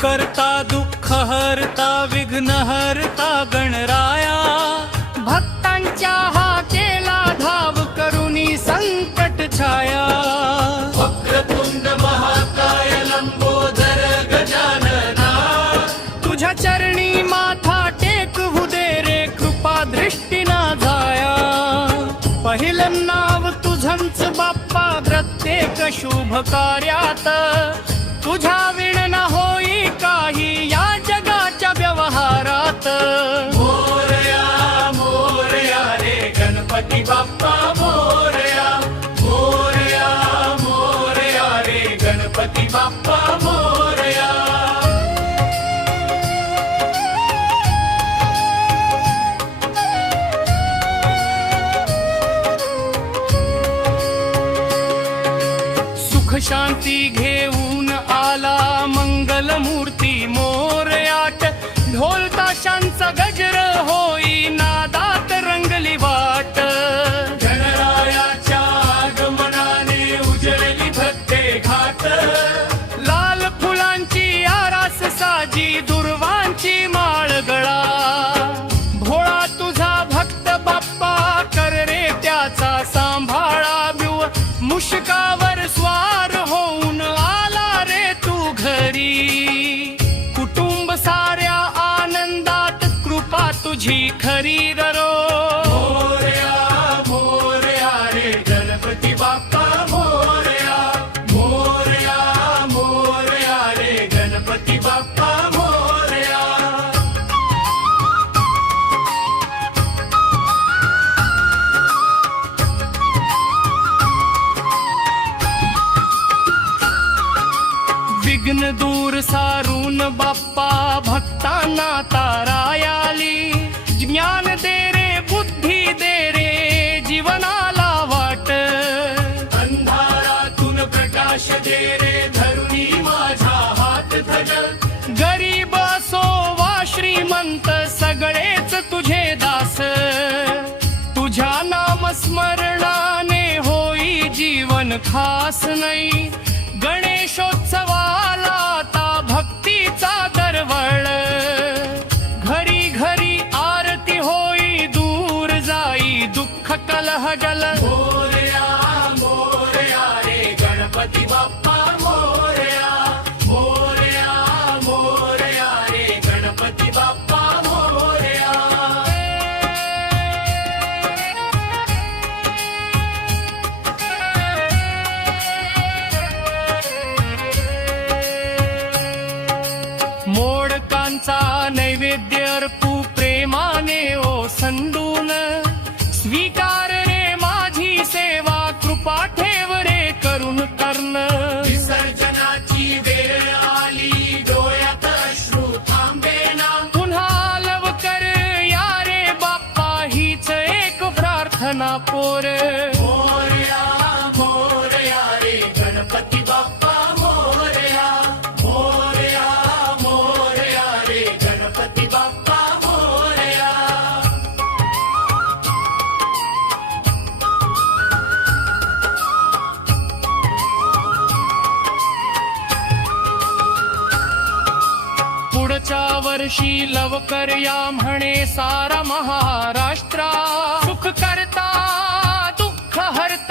करता दुःख हरता विघ्न हरता गणराया, भक्तांच्या हाकेला धाव करुनी संकट छाया। वक्रतुंड महाकाय लंबोदर गजानना, तुझ्या चरणी माथा टेकवू दे रे कृपा दृष्टी ना जाया। पहिलं नाव तुझंच बाप्पा प्रत्येक शुभ कार्यात, तुझ्या विण न होई काही या जगाच्या व्यवहारात। मोरया मोरया रे गणपती बाप्पा मोरया, मोरया मोरया रे गणपती बाप्पा मोरया। सुख शांती घेऊन आला मंगल मूर्ती मोरयाट, ढोल ताशांचा गजर होई नादात रंगली वाट। गणरायाच्या आगमनाने उजळली भक्ते घाट, लाल फुलांची आरास साजी दुर्वांची माळ गळा। भोळा तुझा भक्त बाप्पा कर रे त्याचा सांभाळा। बिव मुशकावर स्वार होऊन आला रे तू घरी, कुटुंब साऱ्या आनंदात कृपा तुझी खरी दरो। मोरया मोरया रे गणपती बाप्पा मोरया, मोरया मोरया रे गणपती बाप्पा मोरया। विघ्न दूर सारून बाप्पा भक्तांना तारायाली। ज्ञान दे रे बुद्धी दे रे जीवनाला वाट, अंधारातून प्रकाश दे रे धरुणी माझा हात धजल। गरीब असो वा श्रीमंत सगळेच तुझे दास, तुझ्या नामस्मरणाने होई जीवन खास नाही। गणेशोत्सवाला आता भक्तीचा दरवळ, घरी घरी आरती होई दूर जाई दुःख कलह जल। मोरया मोरया रे गणपती बाप्पा मोरया, मोरया मोरया रे गणपती बाप्पा मोरया। मोडकांचा नैवेद्य अर्पू प्रेमाने ओसंडून, स्वीकार रे माझी सेवा कृपा ठेव रे करून कर्ण। विसर्जनाची वेळ आली डोळ्यात अश्रू थांबेना, पुन्हा लवकर या रे बाप्पा हीच एक प्रार्थना पोर। मोरया मोरया रे गणपती बाप्पा मोरया, मोरया मोरया रे गणपती बाप्पा मोरया। पुढच्या वर्षी लवकर या म्हणे सारा महाराष्ट्रा, सुख करता दुःख हरता